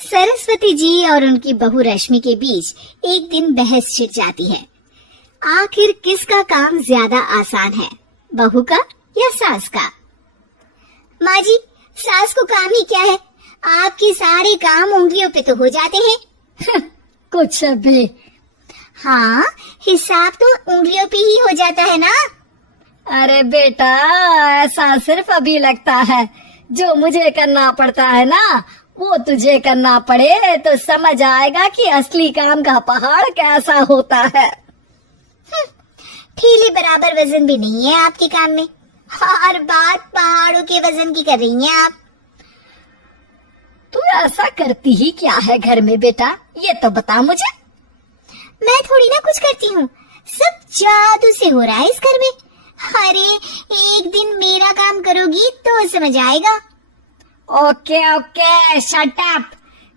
सरस्वती जी और उनकी बहू रश्मि के बीच एक दिन बहस छिड़ जाती है। आखिर किसका काम ज्यादा आसान है, बहू का या सास का? माँ जी, सास को काम ही क्या है, आपके सारे काम उंगलियों पे तो हो जाते हैं। कुछ भी। हाँ, हिसाब तो उंगलियों पे ही हो जाता है ना। अरे बेटा, ऐसा सिर्फ अभी लगता है, जो मुझे करना पड़ता है ना वो तुझे करना पड़े तो समझ आएगा कि असली काम का पहाड़ कैसा होता है। ठेले बराबर वजन भी नहीं है आपके काम में, हर बात पहाड़ों के वजन की कर रही हैं आप। तू ऐसा करती ही क्या है घर में बेटा, ये तो बता मुझे। मैं थोड़ी ना कुछ करती हूँ, सब जादू से हो रहा है इस घर में। अरे एक दिन मेरा काम करोगी तो समझ आएगा। Okay okay, shut up.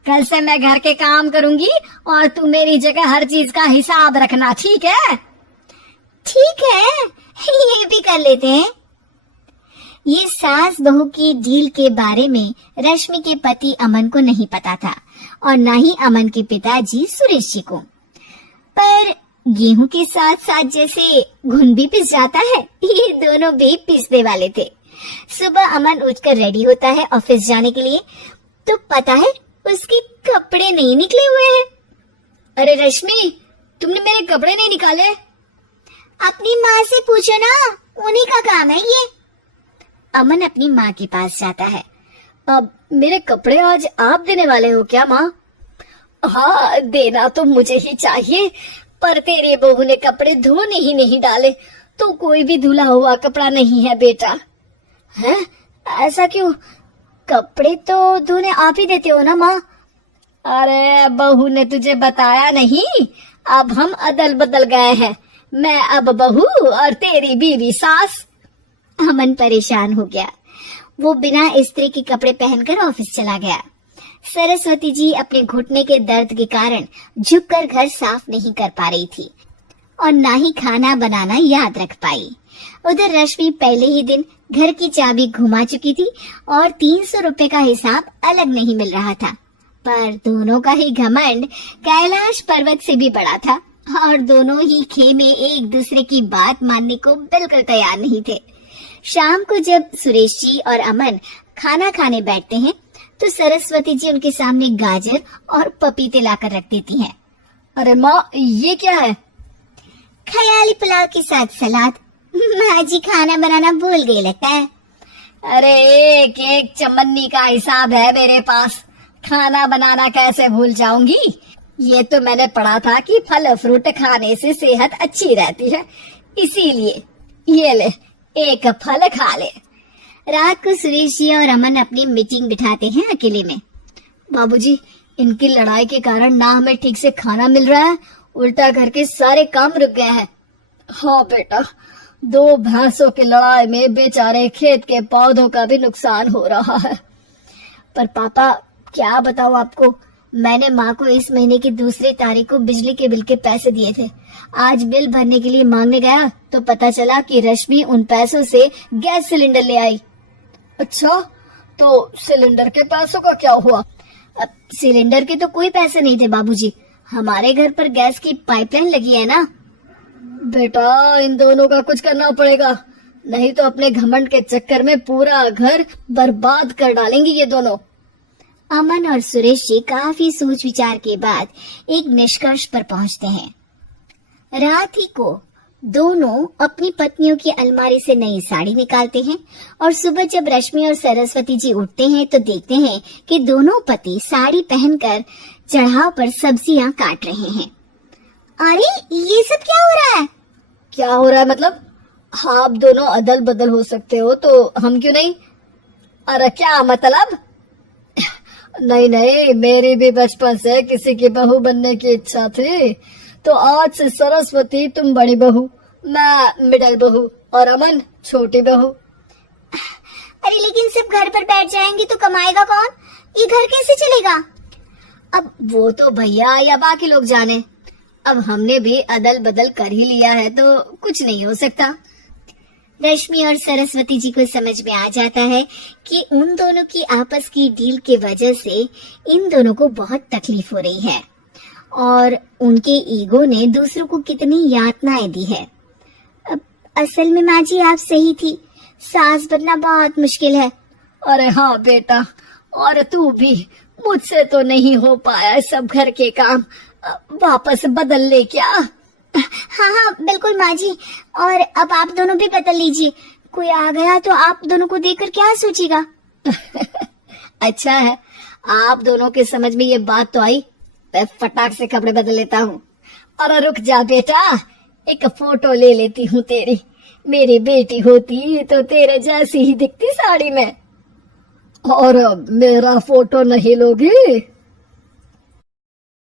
कल से मैं घर के काम करूंगी और तू मेरी जगह हर चीज का हिसाब रखना, ठीक है? ठीक है, ये भी कर लेते हैं। ये सास बहू की डील के बारे में रश्मि के पति अमन को नहीं पता था और न ही अमन के पिताजी सुरेश जी को। पर गेहूं के साथ साथ जैसे घुन भी पिस जाता है, ये दोनों भी पिसने वाले थे। सुबह अमन उठकर रेडी होता है ऑफिस जाने के लिए, तो पता है उसके कपड़े नहीं निकले हुए हैं। अरे रश्मि, तुमने मेरे कपड़े नहीं निकाले? अपनी माँ से पूछो ना, उन्हीं का काम है ये। अमन अपनी माँ के पास जाता है। अब मेरे कपड़े आज आप देने वाले हो क्या माँ? हाँ, देना तो मुझे ही चाहिए, पर तेरे बहू ने कपड़े धोने ही नहीं डाले, तो कोई भी धुला हुआ कपड़ा नहीं है बेटा। हैं? ऐसा क्यों? कपड़े तो धोने आप ही देते हो ना माँ? अरे बहू ने तुझे बताया नहीं, अब हम अदल बदल गए हैं, मैं अब बहू और तेरी बीवी सास। अमन परेशान हो गया। वो बिना इस्त्री के कपड़े पहनकर ऑफिस चला गया। सरस्वती जी अपने घुटने के दर्द के कारण झुककर घर साफ नहीं कर पा रही थी और ना ही खाना बनाना याद रख पाई। उधर रश्मि पहले ही दिन घर की चाबी घुमा चुकी थी और 300 रुपए का हिसाब अलग नहीं मिल रहा था। पर दोनों का ही घमंड कैलाश पर्वत से भी बड़ा था और दोनों ही खेमे एक दूसरे की बात मानने को बिल्कुल तैयार नहीं थे। शाम को जब सुरेश जी और अमन खाना खाने बैठते हैं तो सरस्वती जी उनके सामने गाजर और पपीते लाकर रख देती हैं। अरे माँ, ये क्या है? ख्याली पुलाव के साथ सलाद। माँ जी खाना बनाना भूल गई लगता है। अरे एक एक चमन्नी का हिसाब है मेरे पास, खाना बनाना कैसे भूल जाऊंगी? ये तो मैंने पढ़ा था कि फल फ्रूट खाने से सेहत अच्छी रहती है, इसीलिए ये ले, एक फल खा ले। रात को सुरेश जी और अमन अपनी मीटिंग बिठाते हैं अकेले में। बाबूजी, इनकी लड़ाई के कारण ना हमें ठीक से खाना मिल रहा है, उल्टा करके सारे काम रुक गए हैं। हाँ बेटा, 2 भैंसों की लड़ाई में बेचारे खेत के पौधों का भी नुकसान हो रहा है। पर पापा, क्या बताऊं आपको, मैंने माँ को इस महीने की 2 तारीख को बिजली के बिल के पैसे दिए थे। आज बिल भरने के लिए मांगने गया तो पता चला कि रश्मि उन पैसों से गैस सिलेंडर ले आई। अच्छा, तो सिलेंडर के पैसों का क्या हुआ? अब सिलेंडर के तो कोई पैसे नहीं थे बाबूजी, हमारे घर पर गैस की पाइपलाइन लगी है ना। बेटा, इन दोनों का कुछ करना पड़ेगा, नहीं तो अपने घमंड के चक्कर में पूरा घर बर्बाद कर डालेंगे ये दोनों। अमन और सुरेश जी काफी सोच विचार के बाद एक निष्कर्ष पर पहुंचते हैं। रात ही को दोनों अपनी पत्नियों की अलमारी से नई साड़ी निकालते हैं और सुबह जब रश्मि और सरस्वती जी उठते हैं तो देखते हैं कि दोनों पति साड़ी पहनकर चढ़ाव पर सब्जियां काट रहे हैं। अरे ये सब क्या हो रहा है? क्या हो रहा है मतलब? आप दोनों अदल बदल हो सकते हो तो हम क्यों नहीं? अरे क्या मतलब? नहीं नहीं, मेरी भी बचपन से किसी की बहू बनने की इच्छा थी, तो आज से सरस्वती तुम बड़ी बहू, मैं मिडिल बहू और अमन छोटी बहू। अरे लेकिन सब घर पर बैठ जाएंगे तो कमाएगा कौन? ये घर कैसे चलेगा? अब वो तो भैया या बाकी लोग जाने, अब हमने भी अदल बदल कर ही लिया है तो कुछ नहीं हो सकता। रश्मि और सरस्वती जी को समझ में आ जाता है कि उन दोनों की आपस की डील के वजह से इन दोनों को बहुत तकलीफ हो रही है और उनके ईगो ने दूसरों को कितनी यातनाएं दी है। अब असल में माँ जी आप सही थी, सास बनना बहुत मुश्किल है। अरे हाँ बेटा, और तू भी, मुझसे तो नहीं हो पाया सब घर के काम, वापस बदल ले क्या? हाँ हाँ बिल्कुल माँ जी, और अब आप दोनों भी बदल लीजिए। कोई आ गया तो आप दोनों को देखकर क्या सोचेगा। अच्छा है, आप दोनों के समझ में ये बात तो आई। मैं फटाक से कपड़े बदल लेता हूँ। अरे रुक जा बेटा, एक फोटो ले लेती हूँ तेरी। मेरी बेटी होती तो तेरे जैसी ही दिखती साड़ी में। और मेरा फोटो नहीं लोगी?